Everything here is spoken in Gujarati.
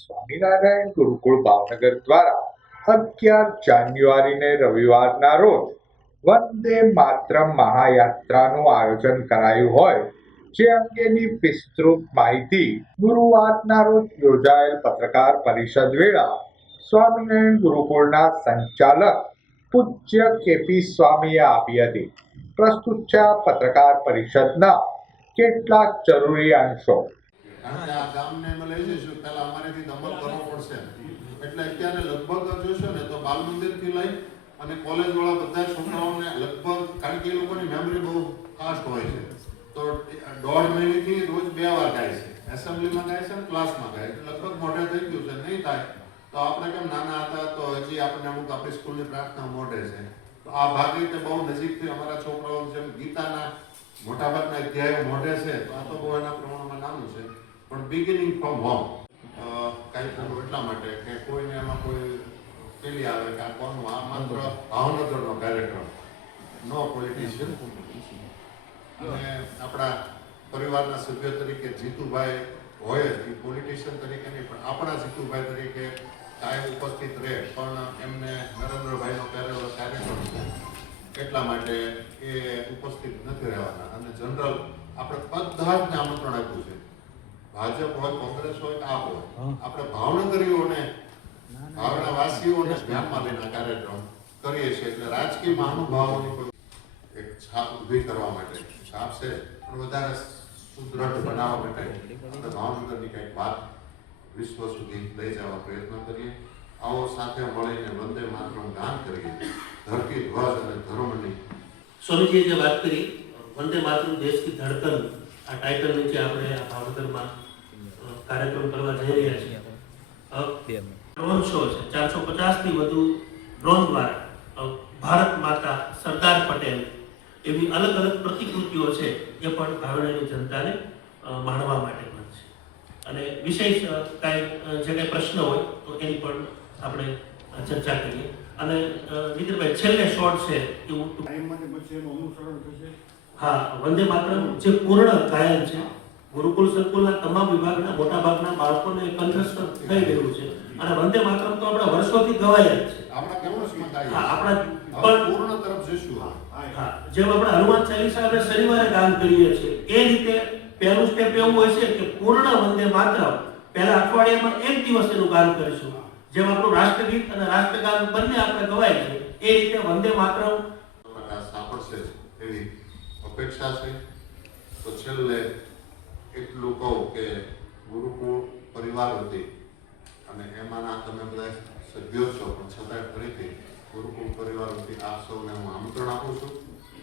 સ્વામિનારાયણ ગુરુકુળ ભાવનગર દ્વારા અગિયાર જાન્યુઆરીને રવિવારના રોજ વંદે માતરમ મહાયાત્રાનું આયોજન કરાયું હોય, જે અંગેની વિસ્તૃત માહિતી ગુરુવારના રોજ યોજાયેલ પત્રકાર પરિષદ વેળા સ્વામિનારાયણ ગુરુકુળના સંચાલક પૂજ્ય કેપી સ્વામીએ આપી હતી. પ્રસ્તુત છે પત્રકાર પરિષદના કેટલાક જરૂરી અંશો કારણ કે આ ગામને અમે લઈ જઈશું. પહેલા અમારેથી દમલ કરવો પડશે. એટલે અત્યારે લગભગ જોશો ને તો બાલ મંદિરથી લઈ અને કોલેજ વાળા બધા છોકરાઓને લગભગ કારણ કે એ લોકોની મેમરી બહુ ફાસ્ટ હોય છે. તો દોઢ મહિનેથી રોજ બે વાર ગાય છે. એસેમ્બલીમાં ગાય છે ક્લાસમાં ગાય છે. લગભગ મોઢે થઈ ગયું છે નહીં થાય. તો આપણે કેમ નાના હતા તો હજી આપણને અમુક આપણી સ્કૂલની પ્રાર્થના મોઢે છે. તો આ ભાગ રીતે બહુ નજીકથી અમારા છોકરાઓ જેમ ગીતાના મોટાભાગના અધ્યાયો મોઢે છે તો આ તો બહુ એના પ્રમાણમાં નાનું છે. પણ બિગિનિંગ ફ્રોમ હોમ થયું એટલા માટે કે કોઈને એમાં કોઈ પેલી આવે કે આ કોનું, આ માત્ર ભાવનગરનો કાર્યક્રમ. નો પોલિટિશિયન અને આપણા પરિવારના સભ્ય તરીકે જીતુભાઈ હોય જ, એ પોલિટિશિયન તરીકે નહીં, પણ આપણા જીતુભાઈ તરીકે કાયમ ઉપસ્થિત રહે. પણ એમને નરેન્દ્રભાઈનો કરેલો કાર્યક્રમ છે. એટલા માટે એ ઉપસ્થિત નથી રહેવાના. અને જનરલ, આપણે બધા જ આમંત્રણ આપ્યું છે. ભાજપ હોય કોંગ્રેસ હોય આ હોય. આપણે ભાવનગરીઓને ભાવના વાસીઓને ધ્યાનમાં લઈને કાર્યક્રમ કરીએ છીએ એટલે રાજકીય મહાનુભાવોની કોઈ એક છાપ ઊભી કરવા માટે છાપ છે પણ વધારે સુદ્રઢ બનાવવા માટે આપણે ભાવનગરની કંઈક વાત વિશ્વ સુધી લઈ જવા પ્રયત્ન કરીએ. આવો સાથે મળીને વંદે માતરમ ગાન કરીએ. ધરતી ધ્વજ અને ધર્મની સ્વામીજીએ જે વાત કરી વંદે માતરમ દેશ કી ધડકન આ ટાઇટલ નીચે આપણે આ કાર્યક્રમ કરવા જઈ રહ્યા છીએ ત્રણસો ડ્રોન શો છે. ચારસો પચાસથી વધુ ડ્રોન દ્વારા ભારત માતા સરદાર પટેલ એવી અલગ અલગ પ્રતિકૃતિઓ છે એ પણ ભાવનગરની જનતાને માણવા માટે પણ છે. અને વિશેષ કાંઈ જે કાંઈ પ્રશ્ન હોય તો એની પણ આપણે ચર્ચા કરીએ. અને નીતિનભાઈ છેલ્લે શોર્ટ છે એવું. હા વંદે માત્ર જે પૂર્ણ ગાયન છે ગુરુકુળ સંકુલના તમામ વિભાગના મોટા ભાગના બાળકોને કંઠસ્થ થઈ ગયું છે. અને વંદે માતરમ તો આપણા વર્ષોથી ગવાય છે. આપણા કેમ્પસમાં હા આપણા પણ પૂર્ણ તરફ જશું હા જેમ આપણે હનુમાન ચાલીસા આપણે શનિવારે ગાન કરીએ છીએ એ રીતે પહેલું સ્ટેપ એવું હોય છે કે પૂર્ણ વંદે માતરમ પહેલા અઠવાડિયામાં એક દિવસ એનું ગાન કરીશું. જેમ આપણું રાષ્ટ્રગીત અને રાષ્ટ્રગાન બંને આપણે ગવાય છે એ રીતે વંદે માતરમ સાંભળશે એવી અપેક્ષા છે. તો છેલ્લે એટલું કહું કે ગુરુકુળ પરિવાર વતી અને એમાંના તમે બધા સભ્યો છો, પણ છતાંય ફરીથી ગુરુકુળ પરિવાર વતી આપ સૌને હું આમંત્રણ આપું છું.